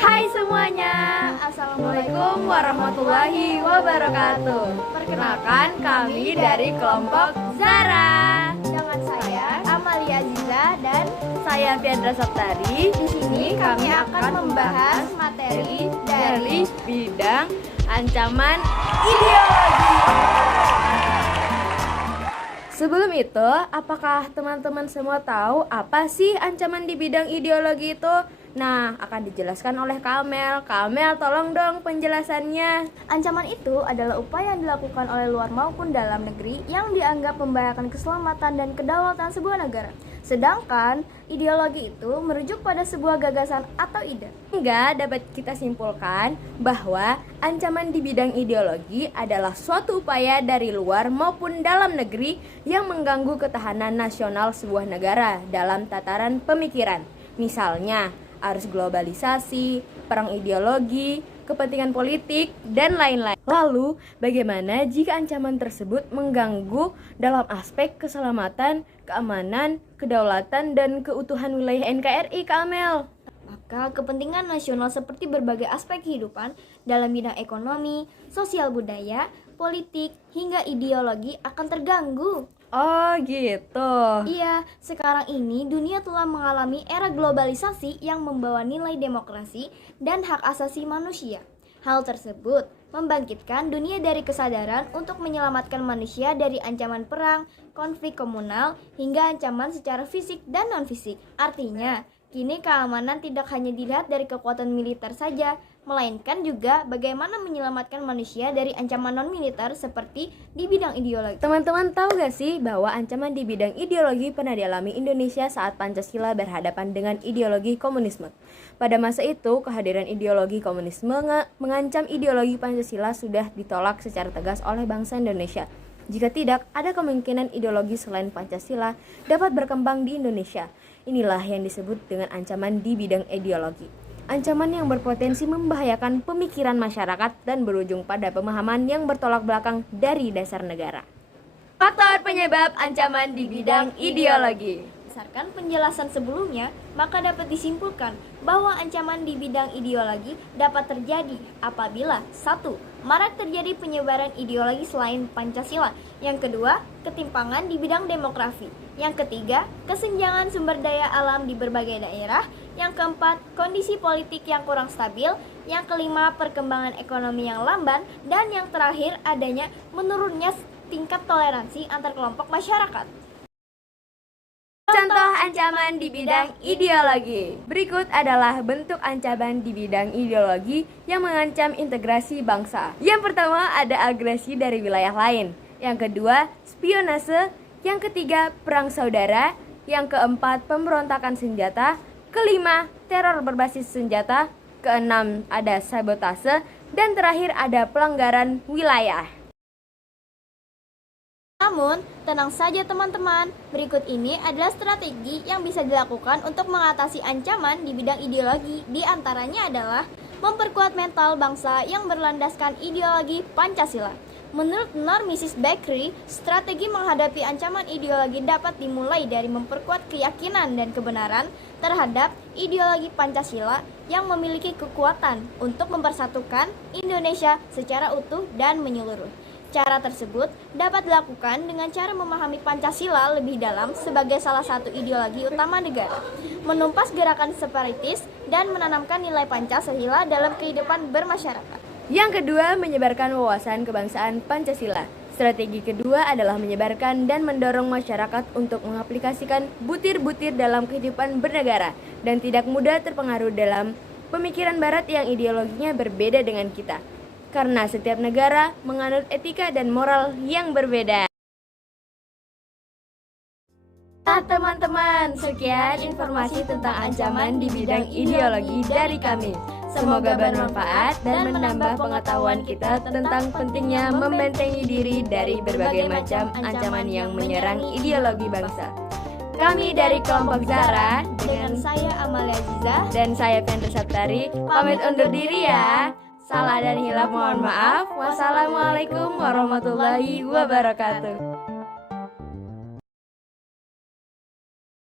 Hai semuanya, Assalamualaikum warahmatullahi wabarakatuh. Perkenalkan, kami dari kelompok Zara. Dengan saya Amalia Aziza dan Saya Fiandra Saptari. di sini kami akan membahas materi dari bidang ancaman ideologi. Sebelum itu, apakah teman-teman semua tahu apa sih ancaman di bidang ideologi itu? Nah, akan dijelaskan oleh Kamel. Kamel, tolong dong penjelasannya. ancaman itu adalah upaya yang dilakukan oleh luar maupun dalam negeri yang dianggap membahayakan keselamatan dan kedaulatan sebuah negara. Sedangkan ideologi itu merujuk pada sebuah gagasan atau ide. Sehingga dapat kita simpulkan bahwa ancaman di bidang ideologi adalah suatu upaya dari luar maupun dalam negeri yang mengganggu ketahanan nasional sebuah negara dalam tataran pemikiran. Misalnya, arus globalisasi, perang ideologi, kepentingan politik, dan lain-lain. Lalu, bagaimana jika ancaman tersebut mengganggu dalam aspek keselamatan, keamanan, kedaulatan, dan keutuhan wilayah NKRI, Kak Amel? Maka kepentingan nasional seperti berbagai aspek kehidupan dalam bidang ekonomi, sosial budaya, politik, hingga ideologi akan terganggu. Oh gitu. Iya, sekarang ini dunia telah mengalami era globalisasi yang membawa nilai demokrasi dan hak asasi manusia. Hal tersebut membangkitkan dunia dari kesadaran untuk menyelamatkan manusia dari ancaman perang, konflik komunal, hingga ancaman secara fisik dan non-fisik. Artinya, kini keamanan tidak hanya dilihat dari kekuatan militer saja, melainkan juga bagaimana menyelamatkan manusia dari ancaman non-militer seperti di bidang ideologi. Teman-teman tahu gak sih bahwa ancaman di bidang ideologi pernah dialami Indonesia saat Pancasila berhadapan dengan ideologi komunisme. Pada masa itu, kehadiran ideologi komunisme mengancam ideologi Pancasila sudah ditolak secara tegas oleh bangsa Indonesia. Jika tidak, ada kemungkinan ideologi selain Pancasila dapat berkembang di Indonesia. Inilah yang disebut dengan ancaman di bidang ideologi. Ancaman yang berpotensi membahayakan pemikiran masyarakat dan berujung pada pemahaman yang bertolak belakang dari dasar negara. Faktor penyebab ancaman di bidang ideologi. Berdasarkan penjelasan sebelumnya, maka dapat disimpulkan bahwa ancaman di bidang ideologi dapat terjadi apabila 1. Marak terjadi penyebaran ideologi selain Pancasila. Yang kedua, ketimpangan di bidang demografi. Yang ketiga, kesenjangan sumber daya alam di berbagai daerah. Yang keempat, kondisi politik yang kurang stabil. Yang kelima, perkembangan ekonomi yang lamban. Dan yang terakhir, adanya menurunnya tingkat toleransi antar kelompok masyarakat. Contoh ancaman di bidang ideologi. Berikut adalah bentuk ancaman di bidang ideologi yang mengancam integrasi bangsa. Yang pertama ada agresi dari wilayah lain. Yang kedua, spionase. Yang ketiga, perang saudara. Yang keempat, pemberontakan senjata. Kelima, teror berbasis senjata. Keenam, ada sabotase. Dan terakhir ada pelanggaran wilayah. Namun, tenang saja teman-teman, berikut ini adalah strategi yang bisa dilakukan untuk mengatasi ancaman di bidang ideologi. Di antaranya adalah memperkuat mental bangsa yang berlandaskan ideologi Pancasila. Menurut Nur Mrs. Bakery, strategi menghadapi ancaman ideologi dapat dimulai dari memperkuat keyakinan dan kebenaran terhadap ideologi Pancasila yang memiliki kekuatan untuk mempersatukan Indonesia secara utuh dan menyeluruh. Cara tersebut dapat dilakukan dengan cara memahami Pancasila lebih dalam sebagai salah satu ideologi utama negara, menumpas gerakan separatis, dan menanamkan nilai Pancasila dalam kehidupan bermasyarakat. Yang kedua, menyebarkan wawasan kebangsaan Pancasila. Strategi kedua adalah menyebarkan dan mendorong masyarakat untuk mengaplikasikan butir-butir dalam kehidupan bernegara dan tidak mudah terpengaruh dalam pemikiran barat yang ideologinya berbeda dengan kita. Karena setiap negara menganut etika dan moral yang berbeda. Nah teman-teman, sekian informasi tentang ancaman di bidang ideologi dari kami. Semoga bermanfaat dan menambah pengetahuan kita tentang pentingnya membentengi diri dari berbagai macam ancaman yang menyerang ideologi bangsa. Kami dari kelompok Zara Dengan saya Amalia Aziza dan saya Fiandra Saptari pamit undur diri ya. Salah dan hilaf mohon maaf. Wassalamualaikum warahmatullahi wabarakatuh.